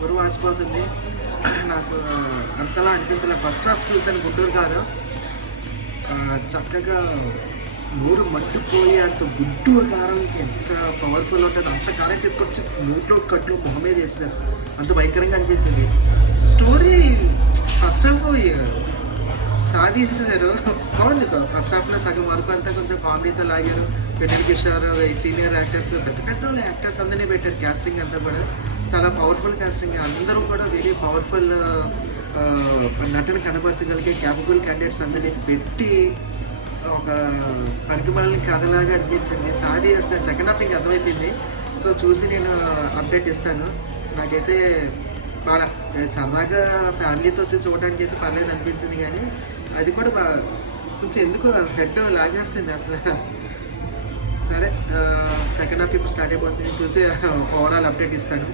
గురువు ఆసిపోతుంది. నాకు అంతలా అనిపించలేదు. ఫస్ట్ హాఫ్ చూశాను గుంటూరు కారం. చక్కగా నోరు మట్టిపోయి అంత గుంటూరు కారంకి ఎంత పవర్ఫుల్ ఉంటుంది. అంత కారం తీసుకొచ్చి నోట్లో కట్లు మొహం మీద వేస్తారు. అంత భయంకరంగా అనిపించింది. స్టోరీ ఫస్ట్ హాఫ్ సాధిస్తారు, బాగుంది. ఫస్ట్ హాఫ్లో సగం వరకు అంతా కొంచెం కామెడీతో లాగారు. వెన్నెల కిషోర్, సీనియర్ యాక్టర్స్, పెద్ద పెద్ద యాక్టర్స్ అందరినీ పెట్టారు. క్యాస్టింగ్ అంతా కూడా చాలా పవర్ఫుల్ క్యాస్టింగ్. అందరూ కూడా వెరీ పవర్ఫుల్ నటన కనపరచగలిగే క్యాపబుల్ క్యాండిడేట్స్ అందరినీ పెట్టి ఒక పనికిమాలిన కథలాగా అనిపించింది. సాది వస్తే సెకండ్ హాఫ్ ఇంకా అర్థమైపోయింది. సో చూసి నేను అప్డేట్ ఇస్తాను. నాకైతే బాగా సరదాగా ఫ్యామిలీతో వచ్చి చూడడానికి అయితే పర్లేదు అనిపించింది, కానీ అది కూడా కొంచెం ఎందుకు హెడ్ లాగేస్తుంది అసలు. సరే, సెకండ్ హాఫ్ ఇప్పుడు స్టార్ట్ అయిపోతుంది. చూసి ఓవరాల్ అప్డేట్ ఇస్తాను.